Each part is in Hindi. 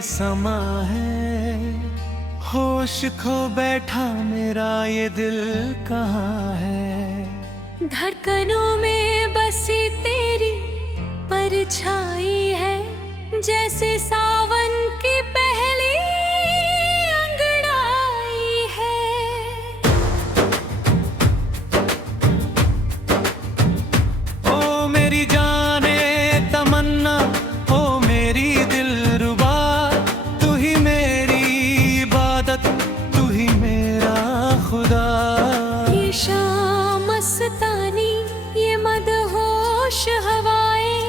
समा है। होश खो बैठा मेरा ये दिल कहाँ है। धड़कनों में बसी तेरी परछाई है, जैसे सावन की पहली अंगड़ाई है। ओ मेरी जाने तमन्ना, ओ मेरी दिलरुबा, तू ही मेरी इबादत, तू ही मेरा खुदा। ये शाम मस्तानी, ये मदहोश हवाएं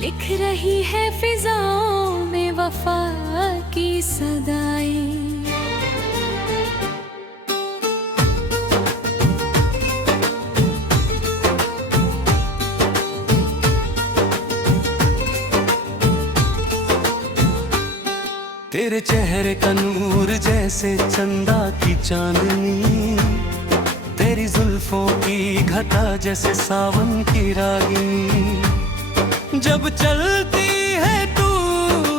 लिख रही है फिजाओं में वफा की सदाएं। तेरे चेहरे का नूर जैसे चंदा की चांदनी, तेरी जुल्फों की घटा जैसे सावन की रागिनी। जब चलती है तू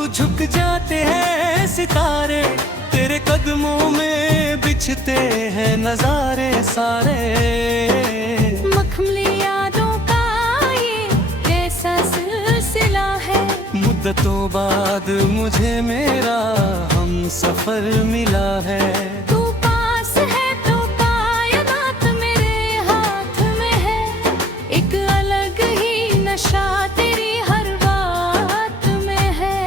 झुक जाते हैं सितारे, तेरे कदमों में बिछते हैं नजारे सारे। मखमली यादों का ये ऐसा सिलसिला है, मुद्दतों बाद मुझे मेरा हम सफर मिला है। तू पास है तो कायनात मेरे हाथ में है, एक अलग ही नशा तेरी हर बात में है।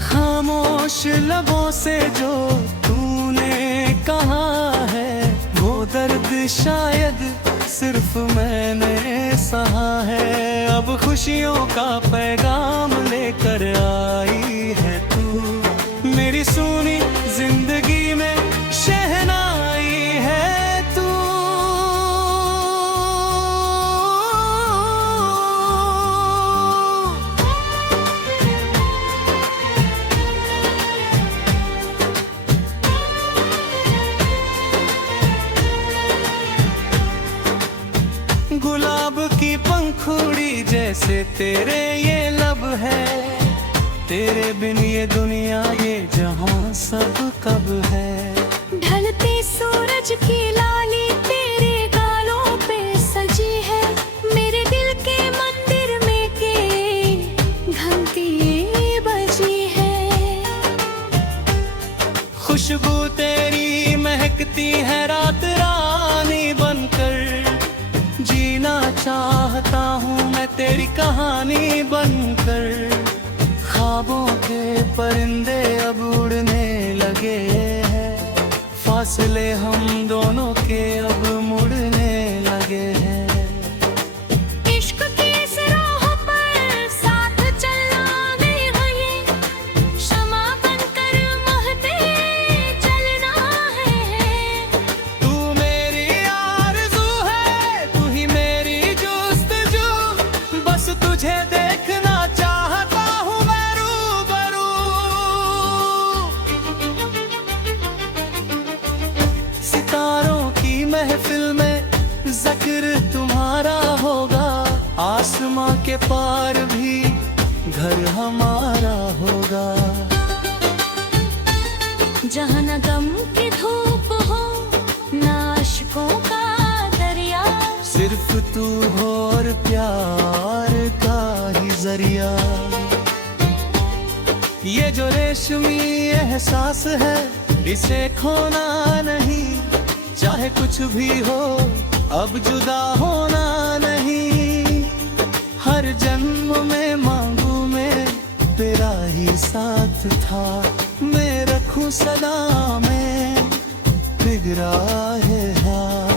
खामोश लबों से जो तूने कहा है, वो दर्द शायद सिर्फ मैंने सहा है। अब खुशियों का पैगाम लेकर आई है तू, मेरी सूनी जिंदगी में शहनाई है तू। गुलाब की पंखुड़ी जैसे तेरे ये लब है, तेरे बिन ये दुनिया ये जहां सब कब है। ढलते सूरज की लाली तेरे गालों पे सजी है, मेरे दिल के मंदिर में के घंटी बजी है। खुशबू तेरी महकती है रात रानी बनकर, जीना चाहता हूँ मैं तेरी कहानी बनकर। ख्वाबों के परिंदे अब उड़ने लगे हैं, फासले हम दोनों के अब मुड़ने लगे हैं। इश्क की इस राह पर साथ चलना नहीं, शमा बनकर महते चलना है। तू मेरी आरज़ू है, तू ही मेरी जुस्तजू, बस तुझे देखना चाहता हूँ मैं रूबरू। सितारों की महफिल में जिक्र तुम्हारा होगा, आसमां के पार भी घर हमारा होगा। जहाँ न गम की धूप हो, न अश्कों का दरिया, सिर्फ तू हो और प्यार का ही जरिया। ये जो रेशमी एहसास है, इसे खोना नहीं, चाहे कुछ भी हो अब जुदा होना नहीं। हर जन्म में मांगू मैं तेरा ही साथ था, मैं रखूं सदा में बिगड़ा है हाँ।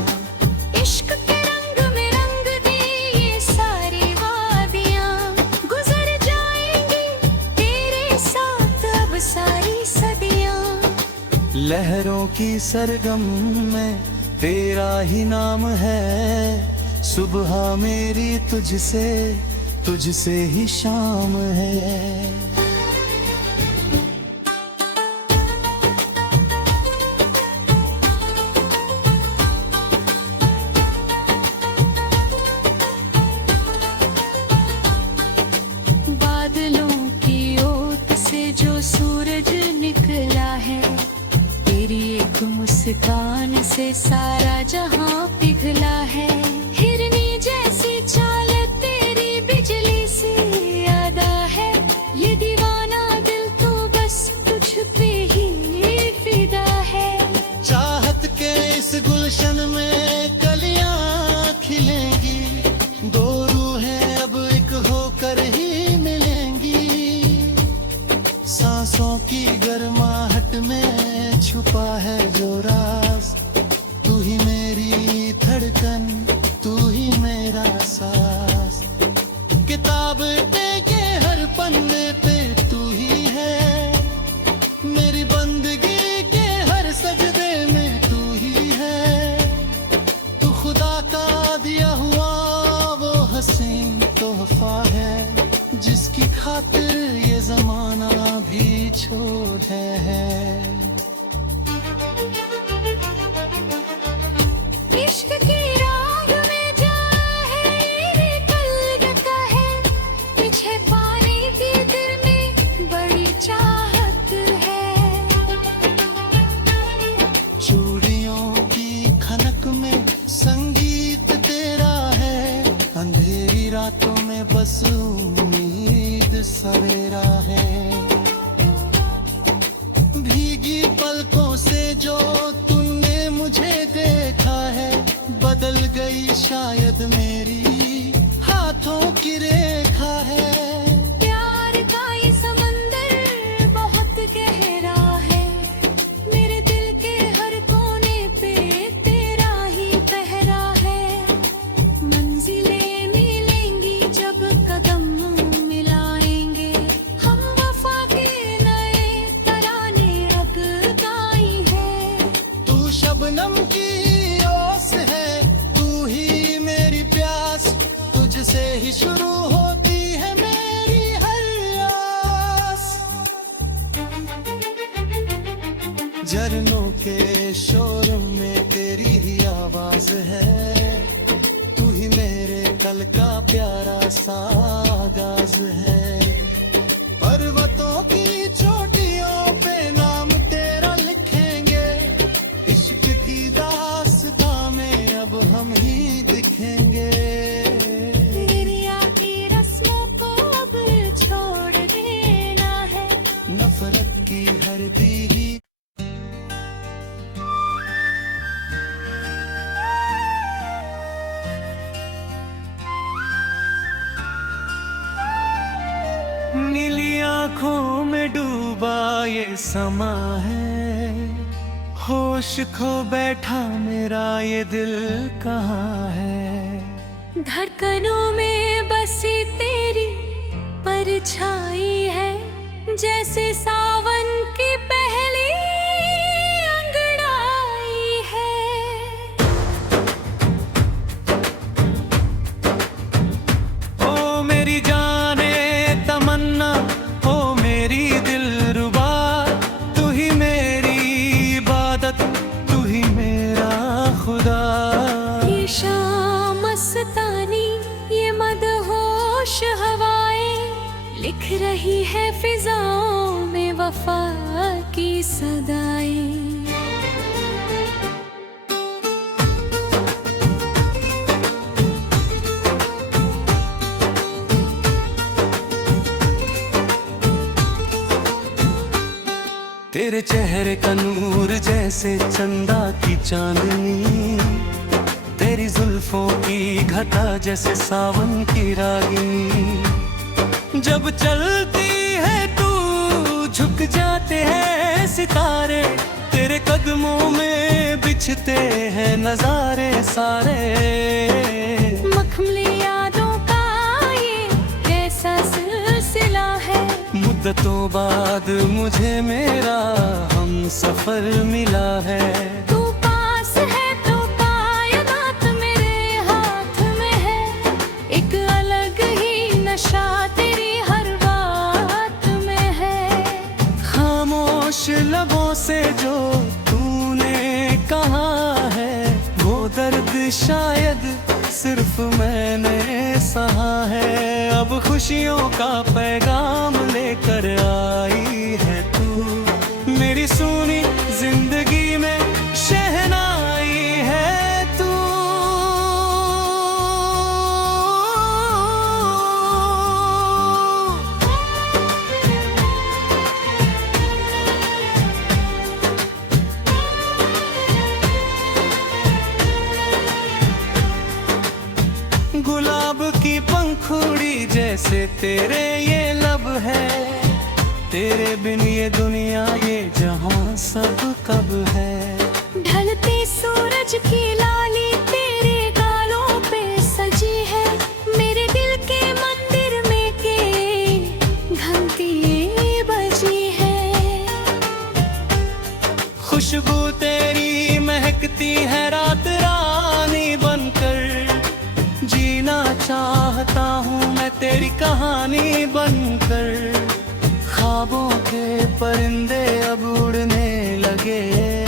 इश्क के रंग में रंग दी ये सारी वादियाँ, गुजर जाएंगी तेरे साथ अब सारी सदियाँ। लहरों की सरगम में तेरा ही नाम है, सुबह मेरी तुझसे ही शाम है। बादलों की ओट से जो सूरज मुस्कान से सारा जहां पिघला है। हिरनी जैसी चाल तेरी बिजली सी अदा है। ये दीवाना दिल तो बस तुझ पे ही फिदा है। चाहत के इस गुलशन में कलियां खिलेंगी, दो रूहें अब एक होकर ही मिलेंगी। सांसों की गर्माहट में छुपा है जो राज, तू ही मेरी धड़कन, तू ही मेरा सांस। किताब के हर पन्ने पे तू ही है, मेरी बंदगी के हर सजदे में तू ही है। तू खुदा का दिया हुआ वो हसीन तोहफा है, जिसकी खातिर ये जमाना भी छोड़ है। इश्क की राग में जा है ये कलकत्ता है। पीछे पानी की दिल में बड़ी चाहत है। चूड़ियों की खनक में संगीत तेरा है, अंधेरी रातों में बस उम्मीद सवेरा है। भीगी पलकों से जो तूने मुझे देखा है, बदल गई शायद मेरी हाथों की रेखा है। प्यार का ये समंदर बहुत गहरा है। मेरे दिल के हर कोने पे तेरा ही पहरा है। मंजिलें मिलेंगी जब कदम मिलाएंगे, हम वफा के नए तराने अब गाई है। तू शबनम की ओस है, तू ही मेरी प्यास, तुझसे ही शुरू होती है मेरी हर आस। झरनों के शोर में तेरी ही आवाज है, तू ही मेरे कल का प्यारा सा आगाज है। पर्वतों की चोटियों पे नाम तेरा लिखेंगे, इश्क की दास्तां में अब हम ही दिखेंगे। दुनिया की रस्मों को अब छोड़ देना है। नफरत की हर दी नीली आंखों में डूबा ये समा है, होश खो बैठा मेरा ये दिल कहाँ है। धड़कनों में बसी तेरी परछाई है, जैसे सावन की पहली अंगड़ाई है। ओ मेरी जाने तमन्ना, ओ मेरी दिलरुबा, तू ही मेरी इबादत, तू ही मेरा खुदा। ये शाम मस्तानी, ये मदहोश हवाएं लिख रही है फिजाओं में वफा की सदाएं। तेरे चेहरे का नूर जैसे चंदा की चांदनी, तेरी जुल्फों की घटा जैसे सावन की रागिनी। जब चलती है तू झुक जाते हैं सितारे, तेरे कदमों में बिछते हैं नजारे सारे। मखमली यादों का ये कैसा सिलसिला है, मुद्दतों बाद मुझे मेरा हम सफर मिला है। तू पास है तो कायनात मेरे हाथ में है। एक अलग ही नशा तेरी हर बात में है। खामोश लबों से जो तूने कहा है, वो दर्द शायद सिर्फ मैंने सहा है। अब खुशियों का पैगाम लेकर आई है तू, मेरी सूनी जिंदगी में जैसे तेरे ये लब है, तेरे बिन ये दुनिया ये जहां सब कब है। ढलते सूरज की लाली तेरे गालों पे सजी है, मेरे दिल के मंदिर में के घंटी बजी है। खुशबू तेरी महकती है रात रानी बनकर, जीना चाहता हूँ मैं तेरी कहानी बनकर। ख्वाबों के परिंदे अब उड़ने लगे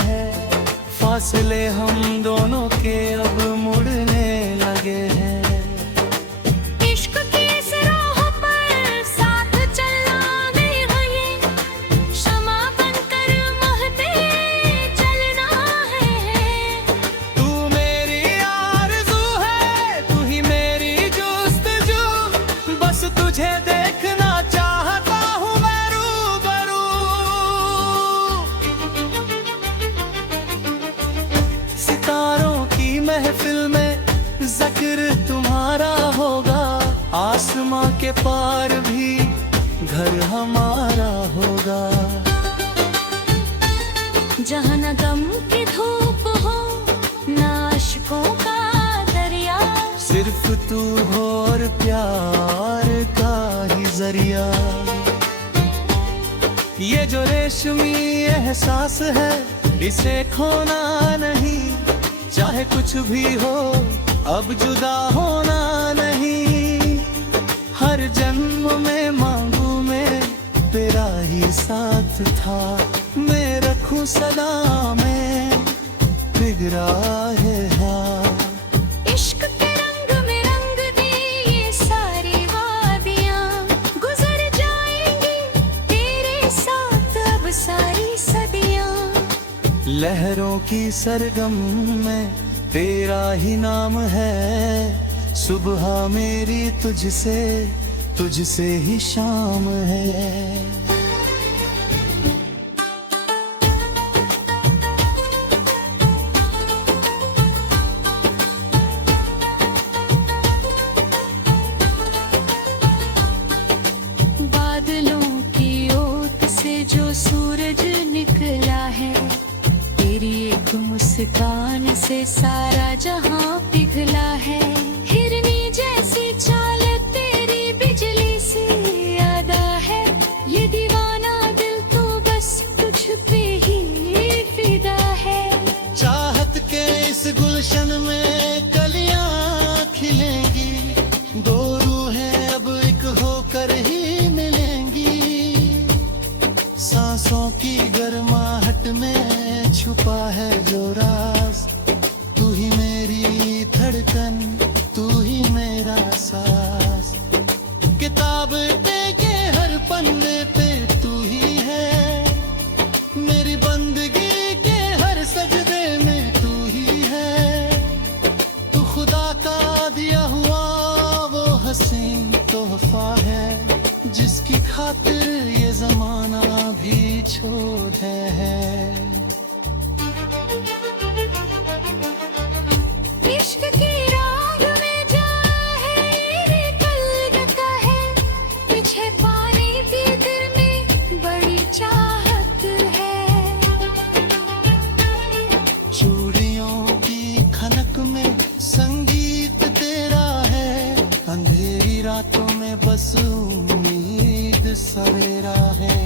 हैं, फासले हम दोनों के अब मुड़ने लगे हैं। इश्क की इस राह पर साथ चलना नहीं है, शमा बनकर महते चलना है। तू मेरी आरज़ू है, तू ही मेरी जुस्तजू, बस तुझे देखना चाहता हूँ मैं रूबरू। सितारों की महफिल में जिक्र तुम्हारा होगा, आसमां के पार भी घर हमारा होगा। जहाँ न गम की धूप हो न अश्कों का दरिया, सिर्फ तू हो और प्यार का ही जरिया। ये जो रेशमी एहसास है इसे खोना नहीं, चाहे कुछ भी हो अब जुदा होना नहीं। हर जन्म में मांगू मैं तेरा ही साथ था, मैं रखूं सदा में बिगड़ा है हाँ। इश्क के रंग में रंग दी ये सारी वादियाँ, गुजर जाएंगी तेरे साथ अब सारी सदियाँ। लहरों की सरगम में तेरा ही नाम है, सुबह मेरी तुझसे ही शाम है। बादलों की ओट से जो सूरज निकला है, तेरी एक मुस्कान से सारा जहां पिघला है। हिरनी जैसी चाल तेरी बिजली सी अदा है, ये दीवाना दिल तो बस तुझ पे ही फिदा है। चाहत के इस गुलशन में कलियां खिलेंगी, दो रूहें अब एक होकर ही मिलेंगी। सांसों की गर्माहट में छुपा है जो राज, तू ही मेरी धड़कन तू ही मेरा सांस। किताब के हर पन्ने पे तू ही है, मेरी बंदगी के हर सजदे में तू ही है। तू खुदा का दिया हुआ वो हसीन तोहफा है, जिसकी खातिर ये जमाना भी छोड़ है। इश्क की राग में जा है रे कलकत्ता है, पीछे पानी भी दिल में बड़ी चाहत है। चूड़ियों की खनक में संगीत तेरा है, अंधेरी रातों में बस उम्मीद सवेरा है।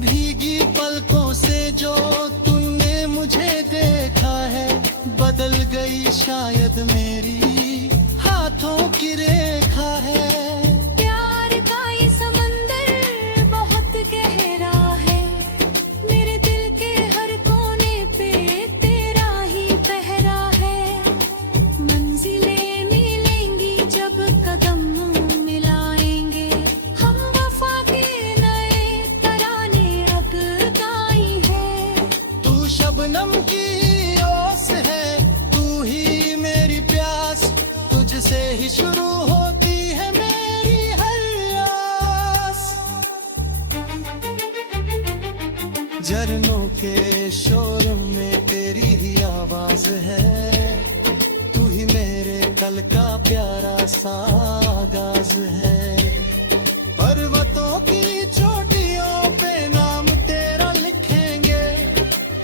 भीगी पलकों से जो तूने मुझे देखा है, बदल गई शायद मेरी हाथों की रेखा है। प्यार का ये समंदर बहुत गहरा है, मेरे दिल के हर कोने पे तेरा ही पहरा है। मंजिलें मिलेंगी जब कदम मिलाएंगे, हम वफा के नए तराने अब गाई है। तू शबनम की ओस है, तू ही मेरी प्यास, तुझसे ही शुरू होती है मेरी हर आस। झरनों के शोर में तेरी ही आवाज है, तू ही ही मेरे कल का प्यारा सा आगाज है। पर्वतों की चोटियों पे नाम तेरा लिखेंगे,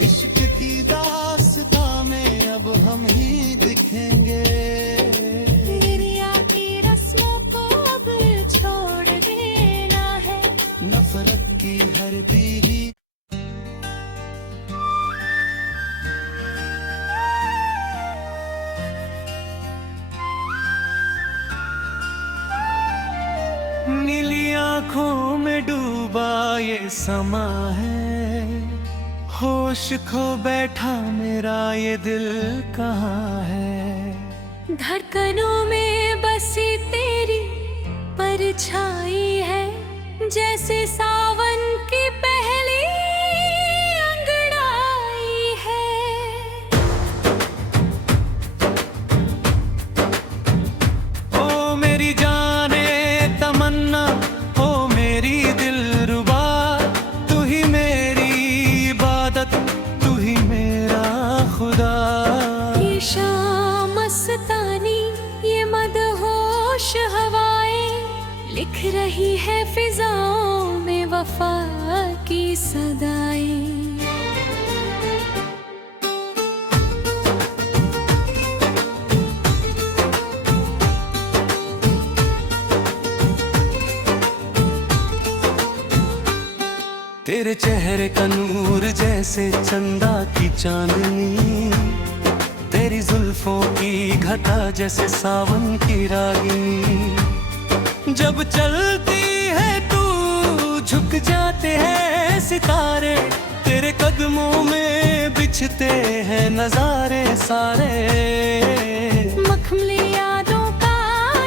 इश्क की दास्तां में अब हम ही दिखेंगे। दुनिया की रस्मों को अब छोड़ देना है, नफरत की हर बीघी नीली आंखों में डूबा ये समा है, होश खो बैठा मेरा ये दिल कहाँ है। धड़कनों में बसी तेरी परछाई है, जैसे सावन की पहली अंगड़ाई है। ओ मेरी जाने तमन्ना, ओ मेरी दिलरुबा, तू ही मेरी इबादत, तू ही मेरा खुदा। ये शाम मस्तानी, ये मदहोश हवाएं लिख रही है फिजाओं में वफा की सदाएं। तेरे चेहरे का नूर जैसे चंदा की चांदनी, तेरी जुल्फों की घटा जैसे सावन की रागिनी। जब चलती है तू झुक जाते हैं सितारे, तेरे कदमों में बिछते हैं नजारे सारे। मखमली यादों का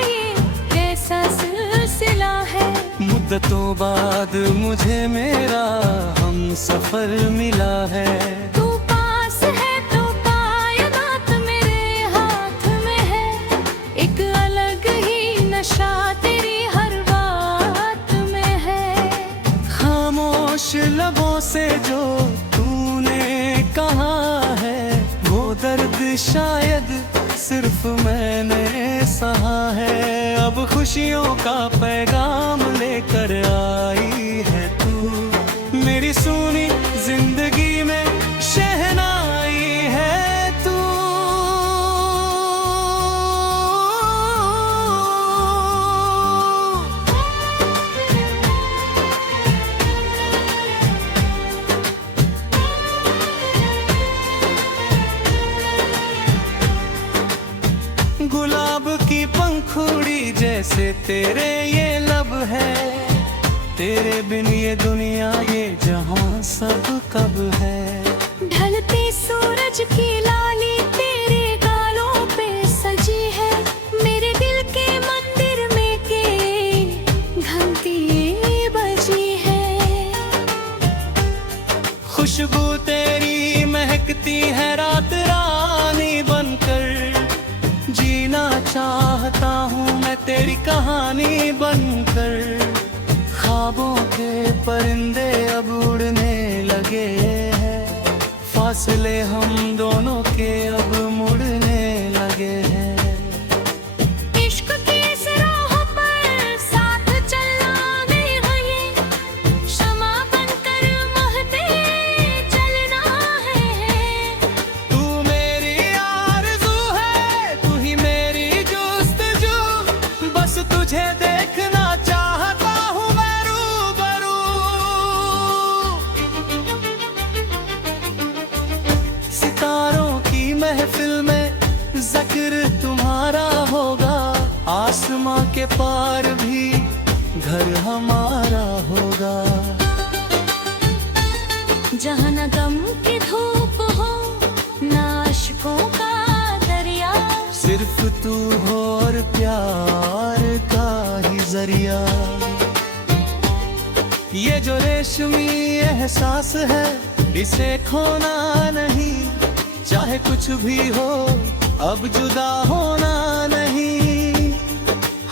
ये कैसा सिलसिला है, मुद्दतों बाद मुझे मेरा हम सफर मिला है। तू पास है तो कायनात मेरे हाथ में है, एक अलग ही नशा तेरी हर बात में है। खामोश लबों से जो तूने कहा है, वो दर्द शायद सिर्फ मैंने सहा है। अब खुशियों का पैगाम लेकर आई है तू, मेरी सूनी जिंदगी में शहनाई है तू। गुलाब की पंखुड़ी जैसे तेरे ये लब है, तेरे बिन ये दुनिया ये जहां सब कब है। ढलते सूरज की लाली तेरे गालों पे सजी है, मेरे दिल के मंदिर में के घंटी बजी है। खुशबू तेरी महकती है रात रानी बनकर, जीना चाहता हूँ मैं तेरी कहानी बनकर। ख्वाबों के परिंदे अब उड़ने लगे हैं, फासले हम दोनों के अब मुड़ने लगे हैं। इश्क की इस राह पर साथ चलना नहीं, शमा बनकर महते चलना है। तू मेरी आरज़ू है, तू ही मेरी जुस्तजू, बस तुझे देखना चाहता हूँ मैं रूबरू। सितारों की महफिल में जिक्र तुम्हारा होगा, आसमां के पार भी घर हमारा होगा। जहाँ न गम की धूप हो, न अश्कों का दरिया, सिर्फ तू हो और प्यार का ही जरिया। ये जो रेशमी एहसास है, इसे खोना नहीं, चाहे कुछ भी हो अब जुदा होना नहीं।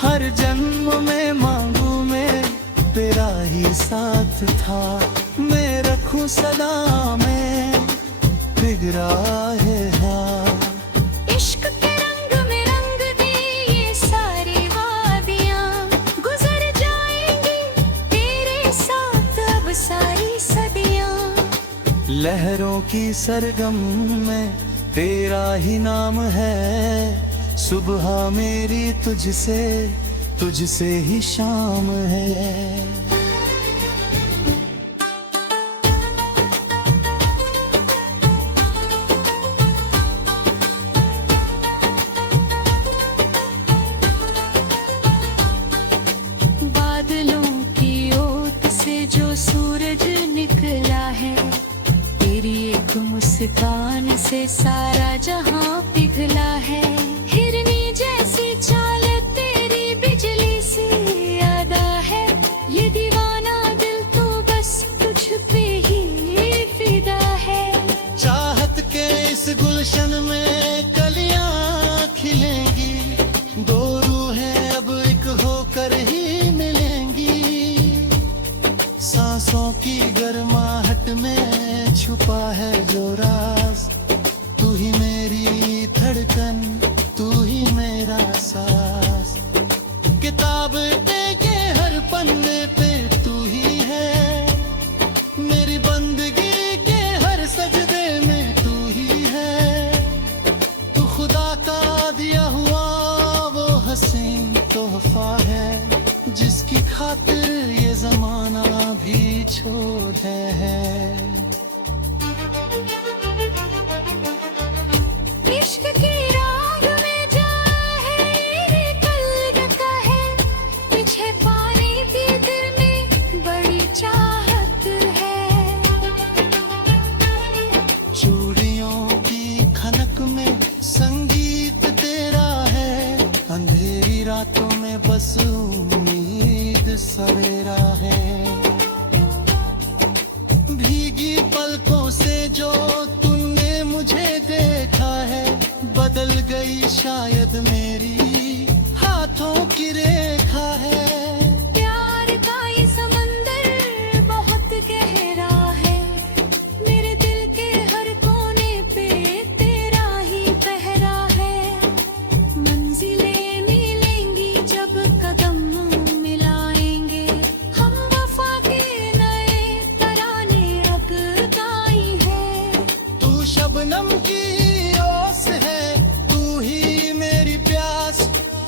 हर जन्म में मांगू मैं तेरा ही साथ था, मैं रखूं सदा में बिगड़ा है हाँ। इश्क के रंग में लहरों की सरगम में तेरा ही नाम है। सुबह मेरी तुझसे ही शाम है। बादलों की ओट से जो सूरज निकला है, तेरी एक मुस्कान से सारा जहां पिघला है। हिरनी जैसी चाल तेरी बिजली सी अदा है, ये दीवाना दिल तो बस तुझ पे ही फिदा है। चाहत के इस गुलशन में कलियां खिलेंगी, दो रूहें अब एक होकर ही मिलेंगी। सांसों की गर्माहट में छुपा है जो राज, तू ही मेरी धड़कन, तू ही मेरा सांस। किताब के हर पन्ने पे तू ही है, मेरी बंदगी के हर सजदे में तू ही है। तू खुदा का दिया हुआ वो हसीन तोहफा है, जिसकी खातिर ये जमाना भी छोड़ है। इश्क की राग में जा है ये कलकत्ता है, पीछे पानी भी दिल में बड़ी चाहत है। चूड़ियों की खनक में संगीत तेरा है, अंधेरी रातों में बस उम्मीद सवेरा है। भीगी पलकों से जो तूने मुझे देखा है, बदल गई शायद मेरी हाथों की रेखा है। प्यार का ये समंदर बहुत गहरा है, मेरे दिल के हर कोने पे तेरा ही पहरा है। मंजिलें मिलेंगी जब कदम मिलाएंगे, हम वफा के नए तराने अब गाई है। तू शबनम की ओस है, तू ही मेरी प्यास,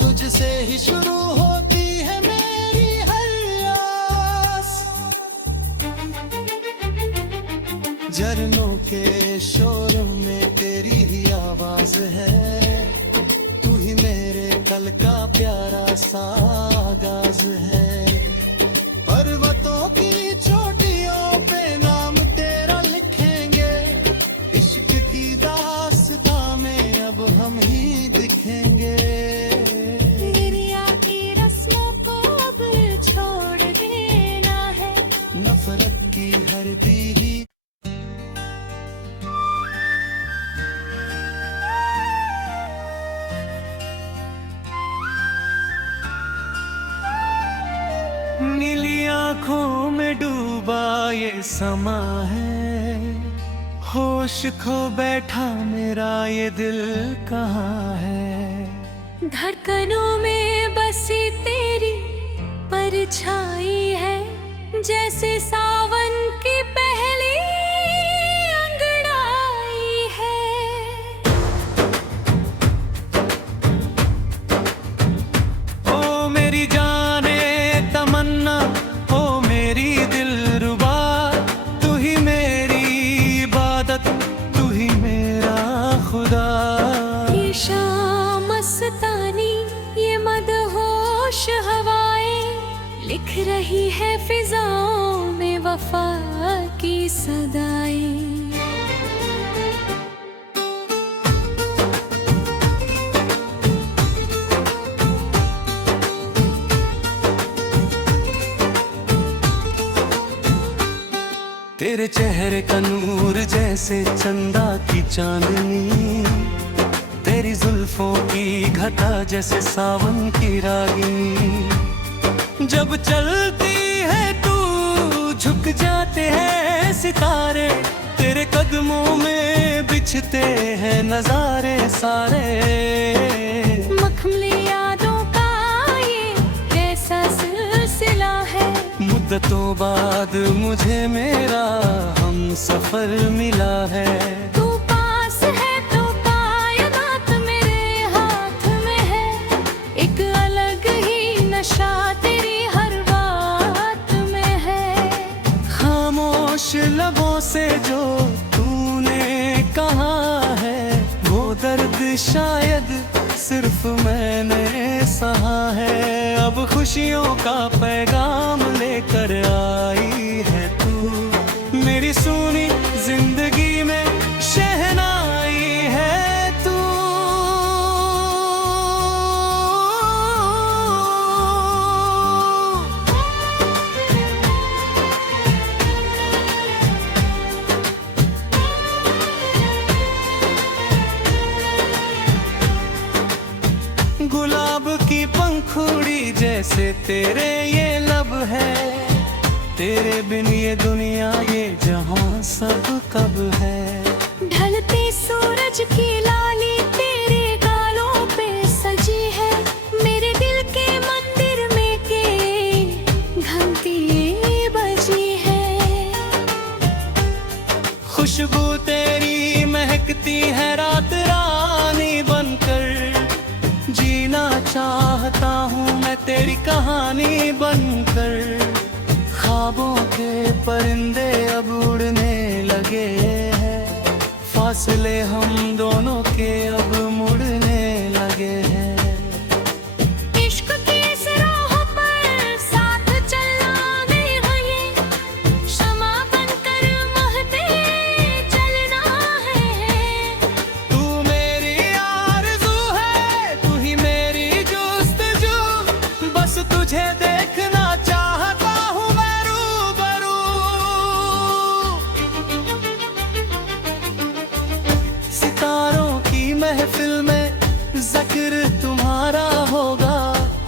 तुझसे ही शुरू होती है मेरी हर आस। झरनों के शोर में तेरी ही आवाज है, तू ही मेरे कल का प्यारा सा आगाज है। पर्वतों की चोटियों पे नाम तेरा लिखेंगे, इश्क की दास्तां में अब हम ही दिखेंगे। दुनिया की रस्मों को अब छोड़ देना है, नफरत की हर बीड़ी नीली आंखों में डूबा ये समा है, होश खो बैठा मेरा ये दिल कहाँ है। धड़कनों में बसी तेरी परछाई है, जैसे सावन की पहली अंगड़ाई है। ओ मेरी जाने तमन्ना, ओ मेरी दिलरुबा, तू ही मेरी इबादत, तू ही मेरा खुदा। ये शाम मस्तानी, ये मदहोश हवाएं लिख रही है फिजाओं में वफा की सदाएं। तेरे चेहरे का नूर जैसे चंदा की चांदनी, तेरी जुल्फों की घटा जैसे सावन की रागिनी। जब चलती है तू झुक जाते हैं सितारे, तेरे कदमों में बिछते हैं नजारे सारे। मखमली यादों का ये कैसा सिलसिला है, मुद्दतों बाद मुझे मेरा हम सफर मिला है। तू पास है तो कायनात मेरे हाथ में है, एक अलग ही नशा तेरी हर बात में है। खामोश लबों से जो तूने कहा है, वो दर्द शायद सिर्फ मैंने सहा है। अब खुशियों का पैगाम लेकर आई है तू, मेरी सूनी जिंदगी में शहनाई है तू। गुलाब की पंखुड़ी जैसे तेरे ये लब है, तेरे बिन ये दुनिया ये जहां सब कब है। ढलते सूरज की लाली तेरे गालों पे सजी है, मेरे दिल के मंदिर में के घंटी बजी है। खुशबू तेरी महकती है रात रानी बनकर, जीना चाहता हूँ मैं तेरी कहानी बनकर। ख्वाबों के परिंदे अब उड़ने लगे हैं, फासले हम दोनों के अब मुड़ने लगे हैं। इश्क की इस राह पर साथ चलना है, शमा बनकर महते चलना है। तू मेरी आरज़ू है, तू ही मेरी जुस्तजू, बस तुझे देखना चाहता हूँ मैं रूबरू। सितारों की महफिल में जिक्र तुम्हारा होगा,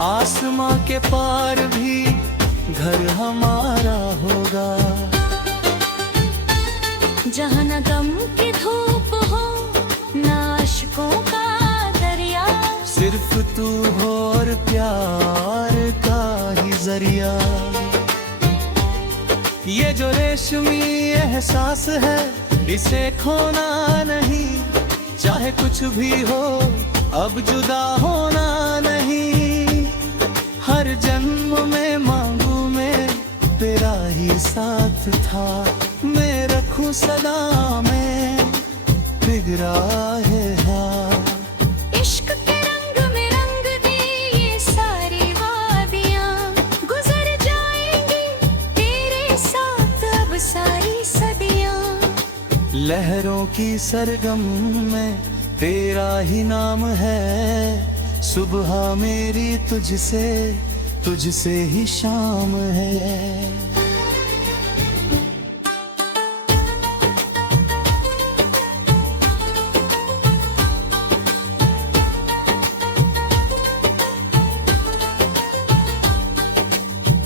आसमां के पार भी घर हमारा होगा। जहाँ न गम की धूप हो न अश्कों का दरिया, सिर्फ तू हो और प्यार का ही जरिया। ये जो रेशमी एहसास है इसे खोना नहीं, चाहे कुछ भी हो अब जुदा होना नहीं। हर जन्म में मांगू मैं तेरा ही साथ था, मैं रखूं सदा में बिगड़ा है हाथ। इश्क के रंग में रंग दी ये सारी वादियाँ, गुजर जाएंगी तेरे साथ अब सारी सदियाँ। लहरों की सरगम में तेरा ही नाम है, सुबह मेरी तुझसे ही शाम है।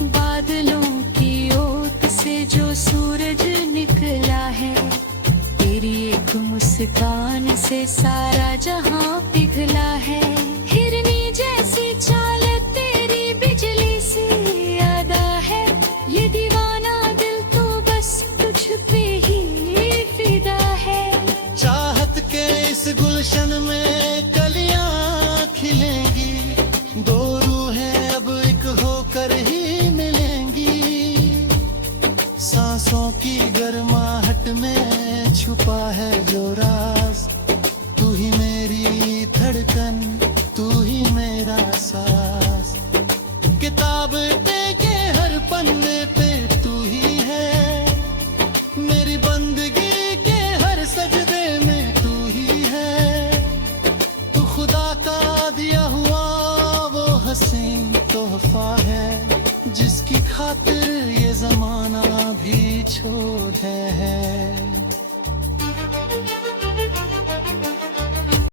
बादलों की ओट से जो सूरज निकला है, तेरी एक मुस्कान से सारा जहां पिघला है। हिरनी जैसी चाल तेरी बिजली सी अदा है, ये दीवाना दिल तो बस तुझ पे ही फिदा है। चाहत के इस गुलशन में कलियां खिलेंगी, दो रूहें अब एक होकर ही मिलेंगी। सांसों की गर्माहट में छुपा है जो राज, तू ही मेरी धड़कन, तू ही मेरा सांस। किताब के हर पन्ने पे तू ही है, मेरी बंदगी के हर सजदे में तू ही है। तू खुदा का दिया हुआ वो हसीन तोहफा है, जिसकी खातिर ये जमाना भी छोड़ है।